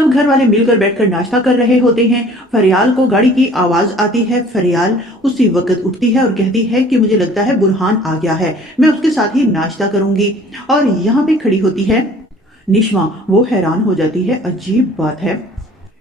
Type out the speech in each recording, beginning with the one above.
सब घर वाले मिलकर बैठकर नाश्ता कर रहे होते हैं। फरियाल को गाड़ी की आवाज आती है। फरियाल उसी वक्त उठती है और कहती है कि मुझे लगता है बुरहान आ गया है, मैं उसके साथ ही नाश्ता करूंगी। और यहाँ पे खड़ी होती है निश्मा। वो हैरान हो जाती है, अजीब बात है,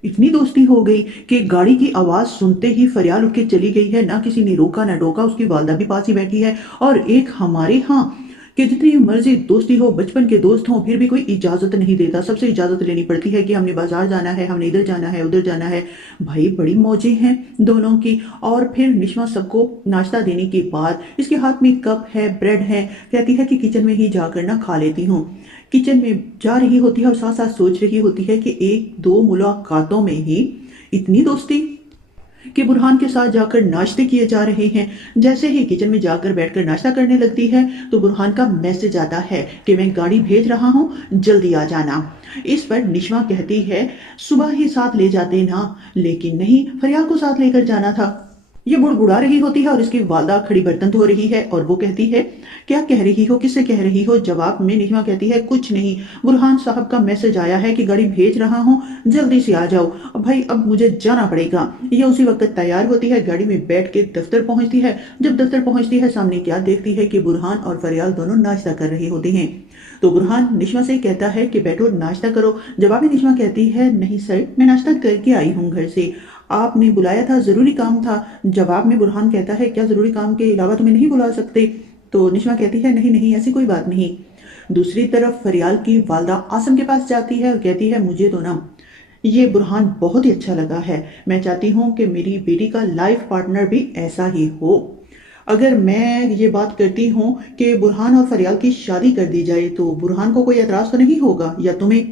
इतनी दोस्ती हो गई कि गाड़ी की आवाज सुनते ही फरियाल उठ के चली गई है। ना किसी ने रोका ना टोका, उसकी वालदा भी पास ही बैठी है। और एक हमारे यहाँ कि जितनी मर्जी दोस्ती हो, बचपन के दोस्त हों, फिर भी कोई इजाजत नहीं देता, सबसे इजाजत लेनी पड़ती है कि हमने बाजार जाना है, हमने इधर जाना है, उधर जाना है। भाई बड़ी मौजें हैं दोनों की। और फिर निश्मा सबको नाश्ता देने के बाद इसके हाथ में कप है, ब्रेड है, कहती है कि किचन में ही जाकर ना खा लेती हूँ। किचन में जा रही होती है और साथ साथ सोच रही होती है कि एक दो मुलाकातों में ही इतनी दोस्ती कि बुरहान के साथ जाकर नाश्ते किए जा रहे हैं। जैसे ही किचन में जाकर बैठकर नाश्ता करने लगती है तो बुरहान का मैसेज आता है कि मैं गाड़ी भेज रहा हूँ, जल्दी आ जाना। इस पर निश्मा कहती है सुबह ही साथ ले जाते ना, लेकिन नहीं, फरियाल को साथ लेकर जाना था। ये बुड़बुड़ा रही होती है और इसकी वालदा खड़ी बर्तन धो रही है और वो कहती है क्या कह रही हो, किससे कह रही हो? जवाब में निश्मा कहती है कुछ नहीं, बुरहान साहब का मैसेज आया है कि गाड़ी भेज रहा हूँ, जल्दी से आ जाओ। भाई अब मुझे जाना पड़ेगा। ये उसी वक्त तैयार होती है, गाड़ी में बैठ के दफ्तर पहुंचती है। जब दफ्तर पहुंचती है सामने क्या देखती है कि बुरहान और फरियाल दोनों नाश्ता कर रहे होते हैं। तो बुरहान निश्मा से कहता है कि बैठो नाश्ता करो। जवाब में निश्मा कहती है नहीं सर, मैं नाश्ता करके आई हूँ घर से, आपने बुलाया था, जरूरी काम था। जवाब में बुरहान कहता है क्या जरूरी काम के अलावा तुम्हें नहीं बुला सकते? तो निश्मा कहती है नहीं नहीं, ऐसी कोई बात नहीं। दूसरी तरफ फरियाल की वालदा आसम के पास जाती है और कहती है मुझे तो ना ये बुरहान बहुत ही अच्छा लगा है, मैं चाहती हूँ कि मेरी बेटी का लाइफ पार्टनर भी ऐसा ही हो। अगर मैं ये बात करती हूँ कि बुरहान और फरियाल की शादी कर दी जाए तो बुरहान को कोई एतराज तो नहीं होगा, या तुम्हें?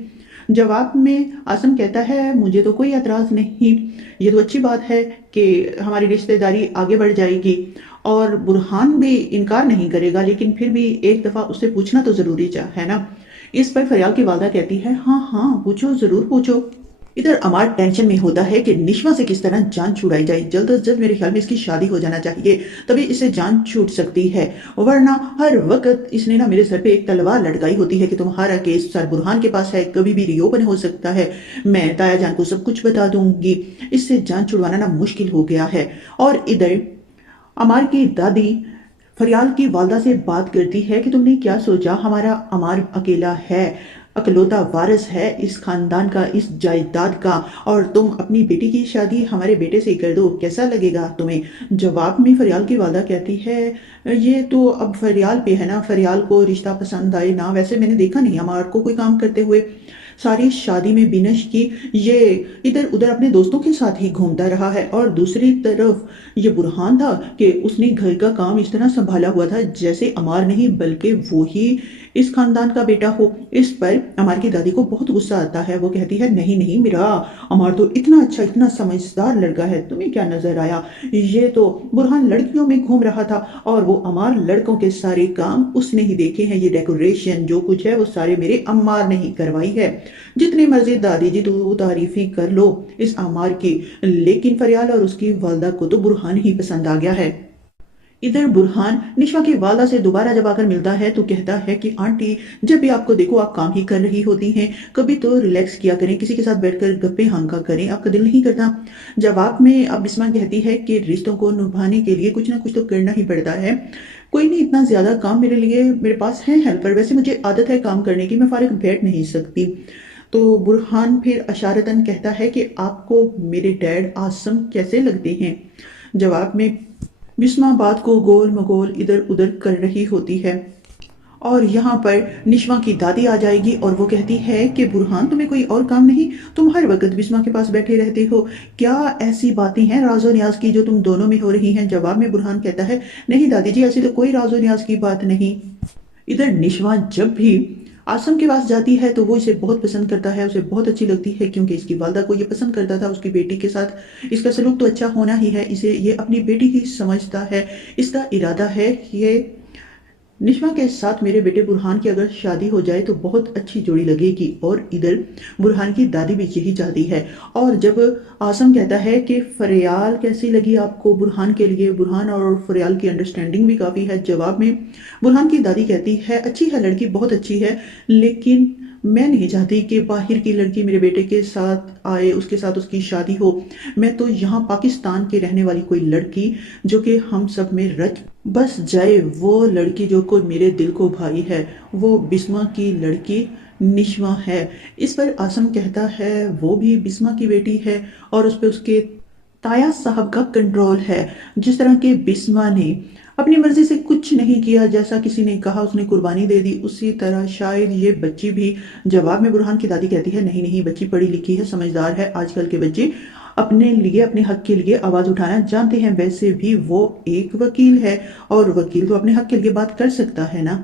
जवाब में आसम कहता है मुझे तो कोई एतराज नहीं, ये तो अच्छी बात है कि हमारी रिश्तेदारी आगे बढ़ जाएगी। और बुरहान भी इनकार नहीं करेगा, लेकिन फिर भी एक दफ़ा उससे पूछना तो ज़रूरी है ना। इस पर फरियाल की वालदा कहती है हाँ हाँ पूछो, ज़रूर पूछो। इधर अमार टेंशन में होता है कि निश्मा से किस तरह जान छुड़ाई जाए। जल्द से जल्द मेरे ख्याल में इसकी शादी हो जाना चाहिए, तभी इससे जान छूट सकती है, वरना हर वक्त इसने ना मेरे सर पे एक तलवार लटकाई होती है कि तुम्हारा केस सर बुरहान के पास है, कभी भी रिओपन हो सकता है, मैं ताया जान को सब कुछ बता दूंगी। इससे जान छुड़वाना ना मुश्किल हो गया है। और इधर अमार की दादी फरियाल की वालदा से बात करती है कि तुमने क्या सोचा, हमारा अमार अकेला है, अकलौता वारिस है इस खानदान का, इस जायदाद का, और तुम अपनी बेटी की शादी हमारे बेटे से कर दो, कैसा लगेगा तुम्हें? जवाब में फरियाल की वालदा कहती है ये तो अब फरियाल पे है ना, फरियाल को रिश्ता पसंद आए ना, वैसे मैंने देखा नहीं अमार को कोई काम करते हुए, सारी शादी में बिनश की ये इधर उधर अपने दोस्तों के साथ ही घूमता रहा है। और दूसरी तरफ ये बुरहान था कि उसने घर का काम इस तरह संभाला हुआ था जैसे अमार नहीं बल्कि वो ही इस खानदान का बेटा हो। इस पर अमार की दादी को बहुत गुस्सा आता है, वो कहती है नहीं नहीं, मेरा अमार तो इतना अच्छा इतना समझदार लड़का है, तुम्हें क्या नजर आया? ये तो बुरहान लड़कियों में घूम रहा था और वो अमार लड़कों के सारे काम उसने ही देखे हैं, ये डेकोरेशन जो कुछ है वो सारे मेरे अमार ने ही करवाई है। जितनी मर्जी दादी जी तू तारीफी कर लो इस अमार की, लेकिन फरियाल और उसकी वालदा को तो बुरहान ही पसंद आ गया है। इधर बुरहान निशा की वालदा से दोबारा जब आकर मिलता है तो कहता है कि आंटी जब भी आपको देखो आप काम ही कर रही होती हैं, कभी तो रिलैक्स किया करें, किसी के साथ बैठकर गप्पे हांका करें, आपका दिल नहीं करता? जवाब में अब बिस्मा कहती है कि रिश्तों को निभाने के लिए कुछ ना कुछ तो करना ही पड़ता है, कोई नहीं इतना ज्यादा काम मेरे लिए, मेरे पास है हेल्पर, वैसे मुझे आदत है काम करने की, मैं फारिग बैठ नहीं सकती। तो बुरहान फिर अशारतन कहता है कि आपको मेरे डैड आसम कैसे लगते हैं? जवाब में बिस्मा बात को गोल मगोल इधर उधर कर रही होती है और यहाँ पर निश्मा की दादी आ जाएगी और वो कहती है कि बुरहान तुम्हें कोई और काम नहीं, तुम हर वक्त बिस्मा के पास बैठे रहते हो, क्या ऐसी बातें हैं राजो न्याज की जो तुम दोनों में हो रही हैं? जवाब में बुरहान कहता है नहीं दादी जी, ऐसी तो कोई राजो न्याज की बात नहीं। इधर निश्मा जब भी आसम के पास जाती है तो वो इसे बहुत पसंद करता है, उसे बहुत अच्छी लगती है क्योंकि इसकी वालदा को ये पसंद करता था, उसकी बेटी के साथ इसका सलूक तो अच्छा होना ही है, इसे ये अपनी बेटी ही समझता है, इसका इरादा है ये निश्मा के साथ मेरे बेटे बुरहान की अगर शादी हो जाए तो बहुत अच्छी जोड़ी लगेगी। और इधर बुरहान की दादी भी यही चाहती है। और जब आसम कहता है कि फरियाल कैसी लगी आपको बुरहान के लिए, बुरहान और फरियाल की अंडरस्टैंडिंग भी काफ़ी है, जवाब में बुरहान की दादी कहती है अच्छी है लड़की, बहुत अच्छी है, लेकिन मैं नहीं चाहती कि बाहर की लड़की मेरे बेटे के साथ आए, उसके साथ उसकी शादी हो। मैं तो यहाँ पाकिस्तान की रहने वाली कोई लड़की जो कि हम सब में रच बस जाए, वो लड़की जो कोई मेरे दिल को भाई है, वो बिस्मा की लड़की निशवा है। इस पर आसम कहता है वो भी बिस्मा की बेटी है और उस पे उसके ताया साहब का कंट्रोल है। जिस तरह के बिस्मा ने अपनी मर्जी से कुछ नहीं किया, जैसा किसी ने कहा उसने कुर्बानी दे दी, उसी तरह शायद ये बच्ची भी। जवाब में बुरहान की दादी कहती है नहीं नहीं, बच्ची पढ़ी लिखी है, समझदार है। आजकल के बच्चे अपने लिए, अपने हक के लिए आवाज उठाना जानते हैं। वैसे भी वो एक वकील है और वकील तो अपने हक के लिए बात कर सकता है ना।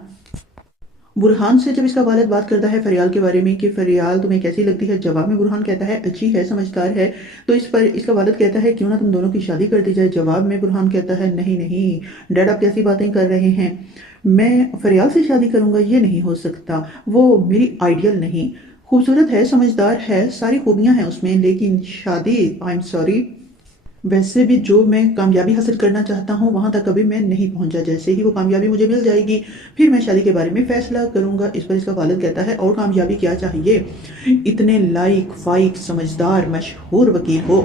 बुरहान से जब इसका वालिद बात करता है फरियाल के बारे में कि फरियाल तुम्हें कैसी लगती है, जवाब में बुरहान कहता है अच्छी है, समझदार है। तो इस पर इसका वालिद कहता है क्यों ना तुम दोनों की शादी कर दी जाए। जवाब में बुरहान कहता है नहीं नहीं डैड, आप कैसी बातें कर रहे हैं, मैं फरियाल से शादी करूंगा, ये नहीं हो सकता। वो मेरी आइडियल नहीं, खूबसूरत है, समझदार है, सारी खूबियां हैं उसमें, लेकिन शादी, आई एम सॉरी। वैसे भी जो मैं कामयाबी हासिल करना चाहता हूँ वहां तक अभी मैं नहीं पहुंचा। जैसे ही वो कामयाबी मुझे मिल जाएगी फिर मैं शादी के बारे में फैसला करूंगा। इस पर इसका वालिद कहता है और कामयाबी क्या चाहिए, इतने लाइक फाइक समझदार मशहूर वकील हो।